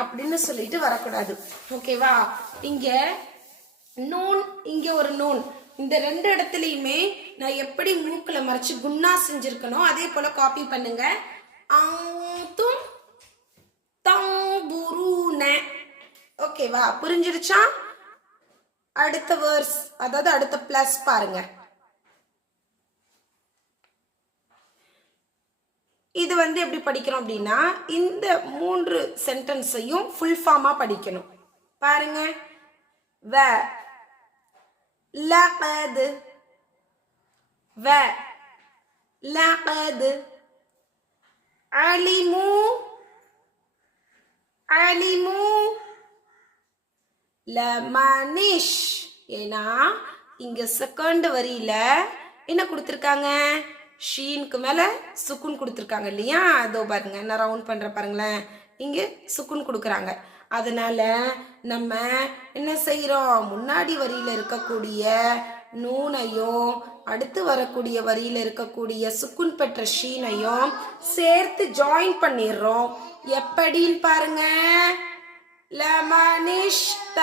அப்படின்னு சொல்லிட்டு வரக்கூடாது. ஓகேவா இங்க நூன் இங்க ஒரு நூன். இந்த ரெண்டு இடத்துலயுமே நான் எப்படி மூக்குல மறைச்சு குன்னா செஞ்சிருக்கணும் அதே போல காப்பி பண்ணுங்க. அந்தும் தம்புருன. ஓகேவா புரிஞ்சிருச்சா அடுத்த வேர்ஸ் அதாவது அடுத்த பிளஸ் பாருங்க. இது வந்து எப்படி படிக்கிறோம் அப்படின்னா இந்த மூன்று சென்டென்ஸையும் ஃபுல் ஃபார்மாக படிக்கணும். பாருங்க. வ லகது வ லகது அலிமு அலிமு லமனிஷ். ஏன்னா இங்க செகண்ட் வரியில என்ன கொடுத்துருக்காங்க? ஷீனுக்கு மேலே சுக்குன் கொடுத்துருக்காங்க இல்லையா? அதோ பாருங்க நான் ரவுண்ட் பண்ணுற பாருங்களேன். இங்கே சுக்குன் கொடுக்குறாங்க. அதனால் நம்ம என்ன செய்கிறோம் முன்னாடி வரியில் இருக்கக்கூடிய நூனையும் அடுத்து வரக்கூடிய வரியில் இருக்கக்கூடிய சுக்குன் பெற்ற ஷீனையும் சேர்த்து ஜாயின் பண்ணிடுறோம். எப்படின்னு பாருங்க. லமனிஷ்தராகு.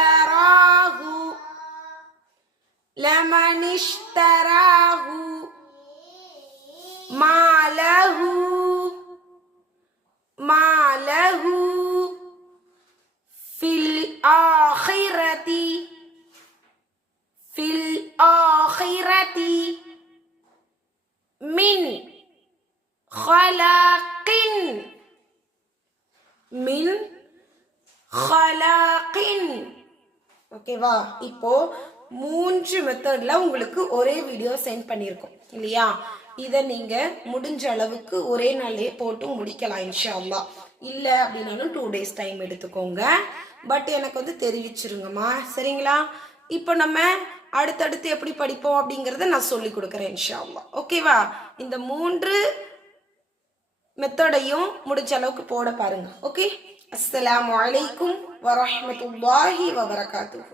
லமனிஷ்தராகு. மின் ஹலாக்கின் ஓகேவா இப்போ மூன்று மெத்தட்ல உங்களுக்கு ஒரே வீடியோ சென்ட் பண்ணியிருக்கோம். இல்லையா? இதை நீங்க முடிஞ்ச அளவுக்கு ஒரே நாளே போட்டு முடிக்கலாம் இன்ஷா அல்லா இல்லை அப்படின்னாலும் டூ டேஸ் டைம் எடுத்துக்கோங்க. பட் எனக்கு வந்து தெரிவிச்சிருங்கம்மா. சரிங்களா? இப்போ நம்ம அடுத்தடுத்து எப்படி படிப்போம் அப்படிங்கிறத நான் சொல்லி கொடுக்குறேன் இன்ஷா அல்லா ஓகேவா இந்த மூன்று மெத்தடையும் முடிஞ்ச அளவுக்கு போட பாருங்க. ஓகே அஸ்லாம் வலைக்கும் வரமத்துல்லாஹி வபரகாத்துஹு.